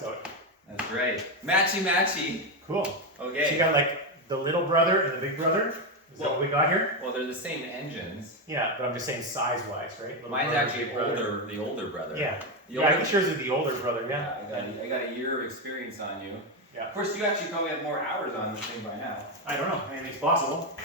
So that's right. Matchy matchy. cool. Okay. So you got like the little brother and the big brother. Is that what we got here? Well, they're the same engines. Yeah, but I'm just saying size-wise, right? Little Mine's brother, actually big brother. the older brother. Yeah. The Yeah, older, I think yours is the older brother. Yeah. I got a year of experience on you. Yeah. Of course, you actually probably have more hours on this thing by now. I don't know. Anything's possible.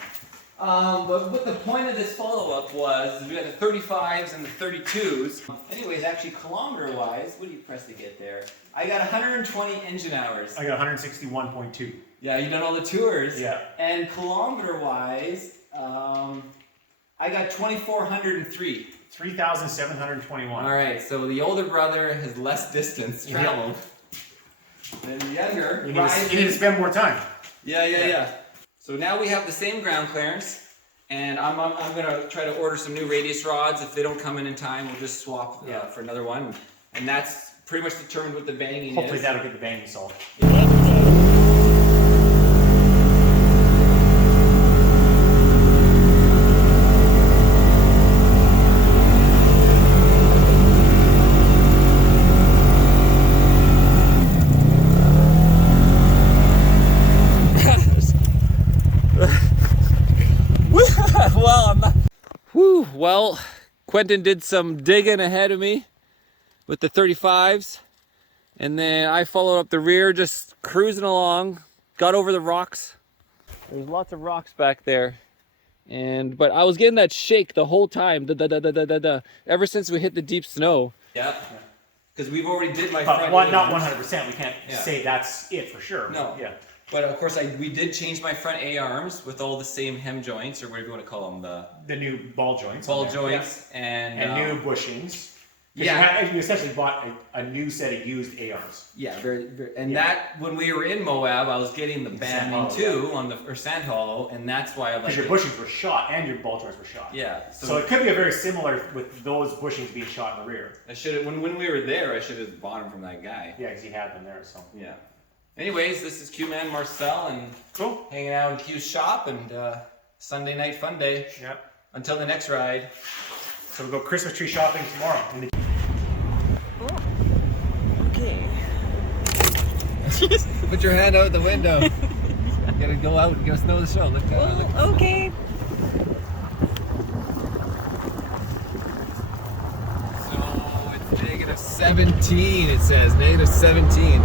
But what the point of this follow-up was, is we got the 35s and the 32s. Anyways, actually kilometer-wise, what do you press to get there? I got 120 engine hours. I got 161.2. Yeah, you done all the tours. Yeah. And kilometer-wise, I got 2,403. 3,721. All right, so the older brother has less distance traveled than the younger. You need to spend more time. Yeah. So now we have the same ground clearance, and I'm gonna try to order some new radius rods. If they don't come in time, we'll just swap for another one. And that's pretty much determined what the banging is. Hopefully that'll get the banging solved. Well, Quentin did some digging ahead of me with the 35s, and then I followed up the rear, just cruising along, got over the rocks. There's lots of rocks back there, but I was getting that shake the whole time, ever since we hit the deep snow. Yeah, because we've already did my front. But not 100%. We can't say that's it for sure. No. Yeah. But of course, we did change my front A-arms with all the same hem joints, or whatever you want to call them, the new ball joints. Ball joints and new bushings. Yeah, you essentially bought a new set of used A-arms. Yeah, very, that when we were in Moab, I was getting the banding too on the Sand Hollow, and that's why I like. Because your bushings were shot and your ball joints were shot. Yeah. So it could be a very similar with those bushings being shot in the rear. I should have when we were there. I should have bought them from that guy. Yeah, because he had them there. So yeah. Anyways, this is Qman Marcel, and hanging out in Q's shop, and Sunday night fun day. Yep. Until the next ride. So we'll go Christmas tree shopping tomorrow. Okay. Put your hand out the window. You gotta go out and go snow the show. Look down. Look. Okay. So it's negative 17. It says negative 17.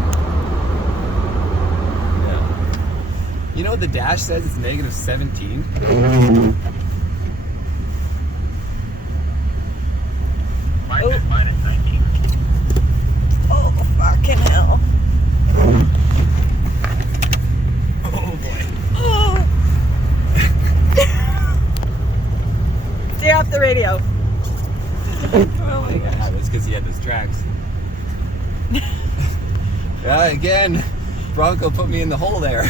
You know what the dash says? It's negative 17. Minus 19. Oh, fucking hell. Oh boy. Oh. Stay off the radio. Oh my gosh. Yeah, that's because he had those tracks. Yeah, again, Bronco put me in the hole there.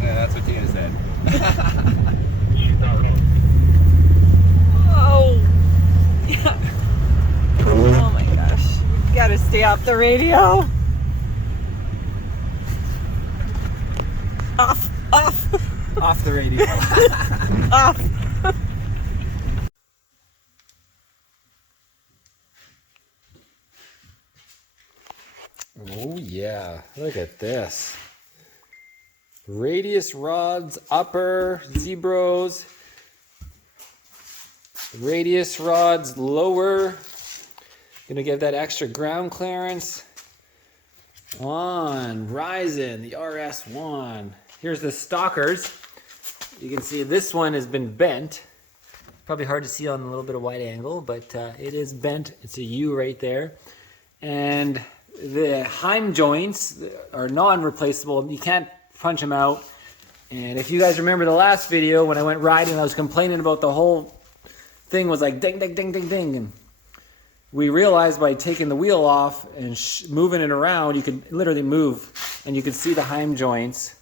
Yeah, that's what Tina said. Oh. Yeah. Oh my gosh. You gotta stay off the radio. Off. Off the radio. Off. Oh yeah, look at this. Radius rods, upper, ZBROS. Radius rods, lower. Gonna give that extra ground clearance. On RYzen, the RS1. Here's the stalkers. You can see this one has been bent. Probably hard to see on a little bit of wide angle, but it is bent. It's a U right there. And the Heim joints are non-replaceable. You can't punch them out. And if you guys remember the last video when I went riding, I was complaining about the whole thing was like ding, ding, ding, ding, ding. And we realized by taking the wheel off and moving it around, you could literally move, and you could see the Heim joints,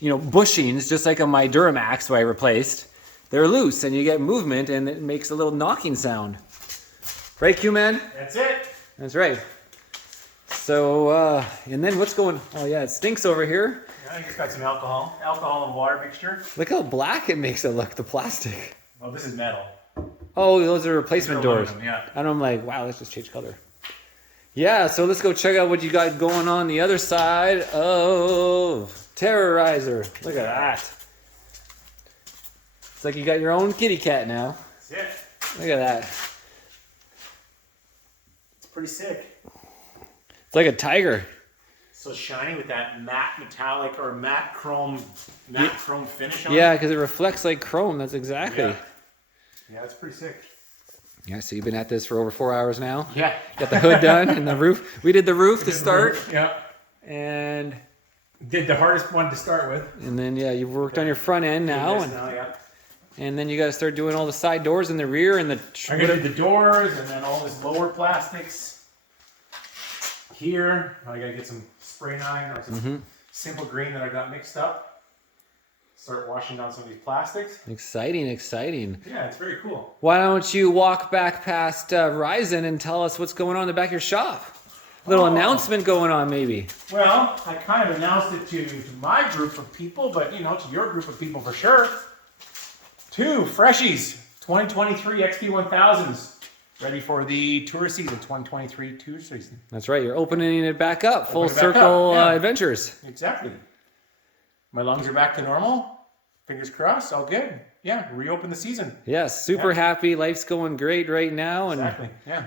bushings, just like on my Duramax who I replaced. They're loose, and you get movement, and it makes a little knocking sound. Right, Qman? That's it. That's right. So, and then what's going? Oh yeah, it stinks over here. Yeah, I just got some alcohol and water mixture. Look how black it makes it look, the plastic. Well, this is metal. Oh, those are replacement They're doors. aluminum, yeah. And I'm like, wow, let's just change color. Yeah, so let's go check out what you got going on the other side of Terrorizer. Look at that. It's like you got your own kitty cat now. That's it. Look at that. It's pretty sick. It's like a tiger. So shiny with that matte metallic or matte chrome finish on Yeah, it. because it reflects like chrome. That's exactly. Yeah, it's pretty sick. Yeah, so you've been at this for over 4 hours now. Yeah. Got the hood done and the roof. We did the roof to start. Yeah. And Did the hardest one to start with. then, yeah, you've worked on your front end now. Yes, And, now, yeah. and then you got to start doing all the side doors and the rear and the... I'm going to do the doors and then all this lower plastics here. I got to get some spray nine or some simple green that I got mixed up. Start washing down some of these plastics. Exciting, exciting. Yeah, it's very cool. Why don't you walk back past RYzen and tell us what's going on in the back of your shop? Little announcement going on, maybe. Well, I kind of announced it to my group of people, but you know, to your group of people for sure. 2 freshies, 2023 XP1000s, ready for the tour season, 2023 tour season. That's right, you're opening it back up. Full Open it back circle up, yeah. adventures. Exactly. My lungs are back to normal. Fingers crossed, all good. Yeah, reopen the season. Yes, super happy. Life's going great right now. And Exactly. Yeah.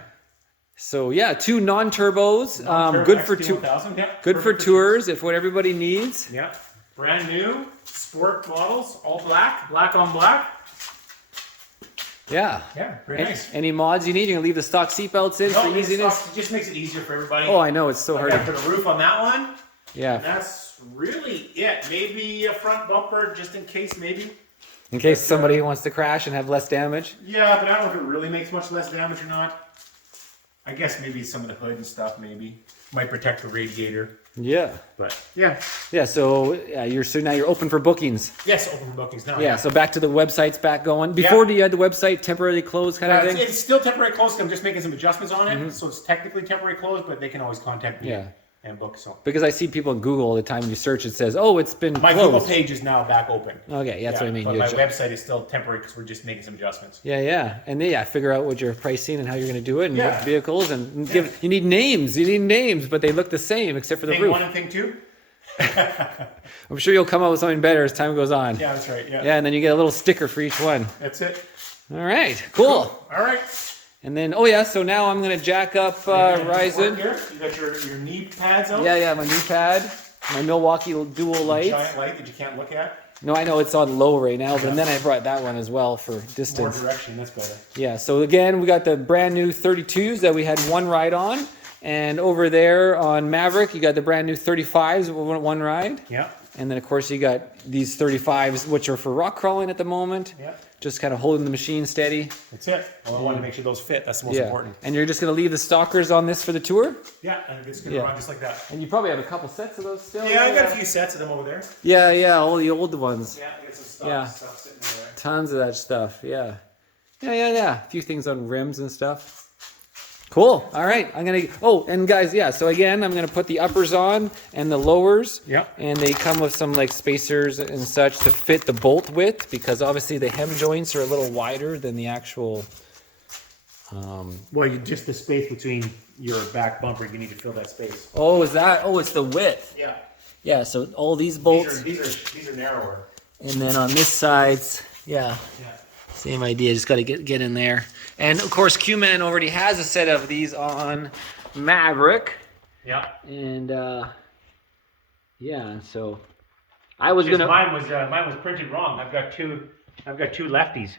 so yeah, 2 non-turbos. Good for XP1000, yeah. good for tours if what everybody needs. Yeah. Brand new sport models, all black, black on black. Yeah. Yeah, very nice. Any mods you need, you can leave the stock seatbelts in for easiness. It just makes it easier for everybody. Oh, I know, it's so I hard. got to put a roof on that one. And Yeah, that's really it. Maybe a front bumper, just in case, maybe. in case somebody wants to crash and have less damage. Yeah, but I don't know if it really makes much less damage or not. I guess maybe some of the hood and stuff, maybe. Might protect the radiator. Yeah. But, yeah. Yeah, so now you're open for bookings. Yes, open for bookings now. Yeah, so back to the website's back going. Before, you had the website temporarily closed kind of thing? It's still temporary closed. I'm just making some adjustments on it. So it's technically temporary closed, but they can always contact me and book. So Because I see people on Google all the time when you search, it says, oh, it's been my closed. Google page is now back open. Okay, that's what I mean. But You my adjust- website is still temporary because we're just making some adjustments. Yeah. And then, figure out what you're pricing and how you're going to do it and Yeah. what vehicles. And you need names, but they look the same except for the Thing roof. 1 and thing 2. I'm sure you'll come up with something better as time goes on. Yeah, that's right. Yeah. Yeah, and then you get a little sticker for each one. That's it. All right, cool. All right. And then, so now I'm going to jack up RYzen. Here. You got your knee pads out. Yeah, my knee pad, my Milwaukee dual lights. Giant light that you can't look at. No, I know it's on low right now, but then I brought that one as well for More distance. direction. That's better. Yeah, so again, we got the brand new 32s that we had one ride on. And over there on Maverick, you got the brand new 35s, one ride. Yeah. And then, of course, you got these 35s, which are for rock crawling at the moment. Yeah. Just kind of holding the machine steady. That's it. Well, I want to make sure those fit. That's the most important. And you're just going to leave the stalkers on this for the tour? Yeah, and it's going to run just like that. And you probably have a couple sets of those still? Yeah, I got a few sets of them over there. Yeah, all the old ones. Yeah, I got some stuff sitting over there. Tons of that stuff, yeah. A few things on rims and stuff. Cool. All right. And guys, so again, I'm going to put the uppers on and the lowers. Yeah. And they come with some like spacers and such to fit the bolt width, because obviously the hem joints are a little wider than the actual. Well, just the space between your back bumper, you need to fill that space. Oh, is that? Oh, it's the width. Yeah. Yeah. So all these bolts. These are narrower. And then on this side, same idea. Just got to get in there. And of course, Qman already has a set of these on Maverick. Yeah. And so I was gonna. Mine was printed wrong. I've got two lefties.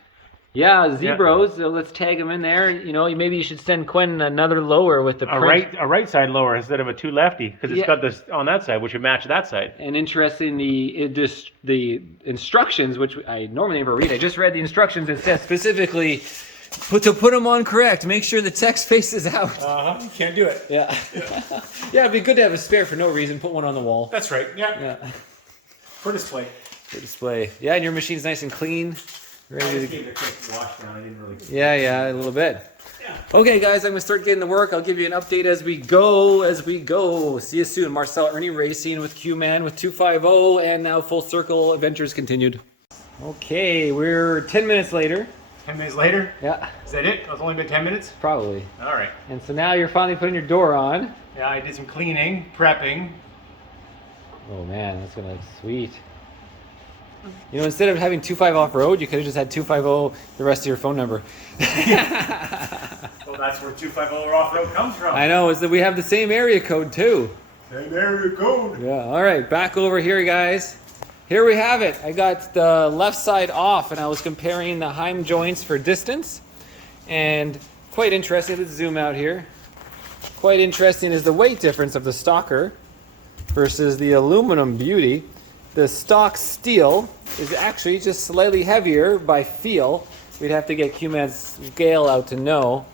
Yeah, ZBROS. So let's tag them in there. You know, maybe you should send Quinn another lower with the print. A right side lower instead of a 2 lefty, because it's got this on that side, which would match that side. And interesting, the instructions, which I normally never read. I just read the instructions. It says specifically put them on correct. Make sure the text faces out. You can't do it. Yeah. It'd be good to have a spare for no reason. Put one on the wall. That's right. Yeah. Yeah. For display. For display. Yeah, and your machine's nice and clean. I just gave it a quick wash down. I didn't really. Yeah, a little bit. Yeah. Okay, guys, I'm gonna start getting to work. I'll give you an update as we go. See you soon. Marcel Irnie racing with Qman with 250, and now Full Circle Adventures continued. Okay, we're 10 minutes later. 10 minutes later? Yeah, Is that it? It's only been 10 minutes? probably. All right. And so now you're finally putting your door on. Yeah, I did some cleaning, prepping. Oh man, that's gonna look sweet. You know, instead of having 25 off-road, you could have just had 250 the rest of your phone number. Well, that's where 250 off-road comes from. I know, is that we have the same area code too. Same area code. Yeah, all right, back over here, guys. Here we have it. I got the left side off, and I was comparing the heim joints for distance. And quite interesting, let's zoom out here. Quite interesting is the weight difference of the stalker versus the aluminum beauty. The stock steel is actually just slightly heavier by feel. We'd have to get Qman's scale out to know.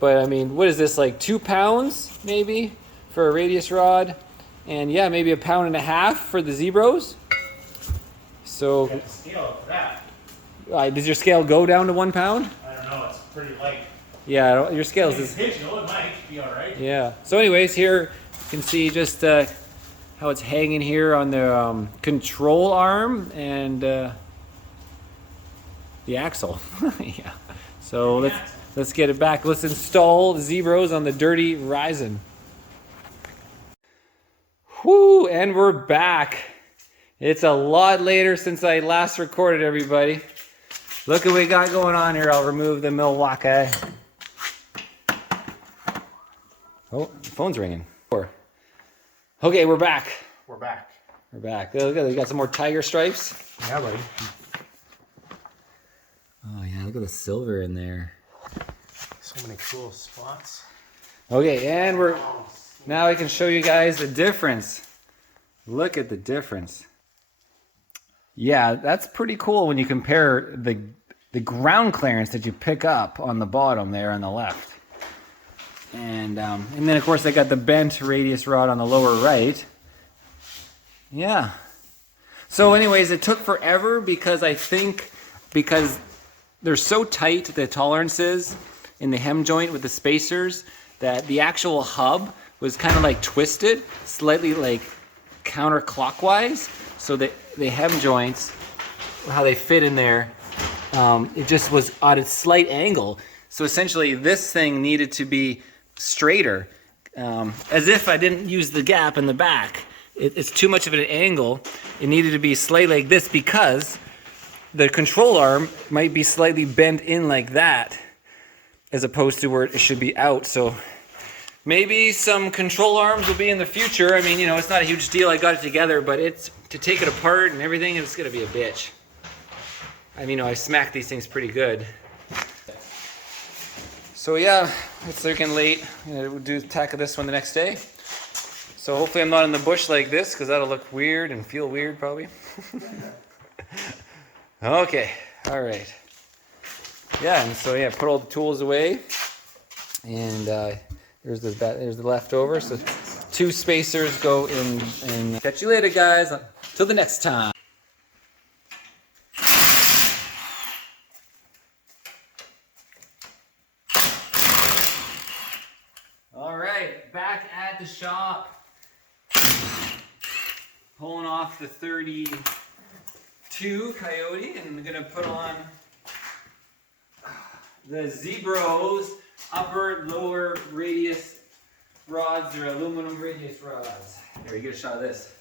But I mean, what is this, like 2 pounds maybe for a radius rod? And yeah, maybe 1.5 pounds for the ZBROS. So, Get the scale for that. does your scale go down to 1 pound? I don't know, it's pretty light. Yeah, your scale It's is. digital, it might be all right. Yeah. So, anyways, here you can see just how it's hanging here on the control arm and the axle. Yeah. So let's get it back. Let's install ZBROS on the dirty RYzen. Whoo! And we're back. It's a lot later since I last recorded, everybody. Look at what we got going on here. I'll remove the Milwaukee. Oh, the phone's ringing. Okay, we're back. We're back. We're back. Look at, we got some more tiger stripes. Yeah, buddy. Oh yeah, look at the silver in there. So many cool spots. Okay, and now I can show you guys the difference. Look at the difference. Yeah, that's pretty cool when you compare the ground clearance that you pick up on the bottom there on the left. And then of course I got the bent radius rod on the lower right. Yeah. So anyways, it took forever because they're so tight, the tolerances in the hem joint with the spacers, that the actual hub was kind of like twisted, slightly like counterclockwise. So the hem joints, how they fit in there, it just was at a slight angle. So essentially this thing needed to be straighter, as if I didn't use the gap in the back. It's too much of an angle. It needed to be slightly like this because the control arm might be slightly bent in like that as opposed to where it should be out. So maybe some control arms will be in the future. I mean, you know, it's not a huge deal. I got it together, but it's to take it apart and everything, it's gonna be a bitch. I mean, you know, I smacked these things pretty good. So yeah, it's looking late. We'll tackle this one the next day. So hopefully I'm not in the bush like this, because that'll look weird and feel weird probably. Okay, all right. Yeah, and so yeah, put all the tools away. And here's the leftover. So 2 spacers go in, and catch you later, guys. Till the next time. All right, back at the shop. Pulling off the 32 Coyote, and I'm gonna put on the ZBROS upper lower radius rods, or aluminum radius rods. Here, you get a shot of this.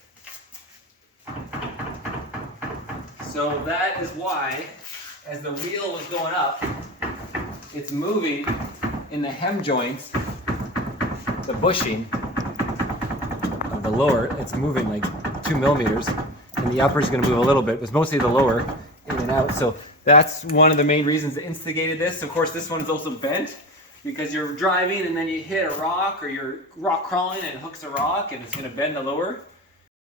So that is why, as the wheel was going up, it's moving in the hem joints, the bushing of the lower, it's moving like 2 millimeters, and the upper is going to move a little bit. It was mostly the lower in and out. So that's one of the main reasons that instigated this. Of course, this one is also bent because you're driving and then you hit a rock, or you're rock crawling and it hooks a rock and it's going to bend the lower.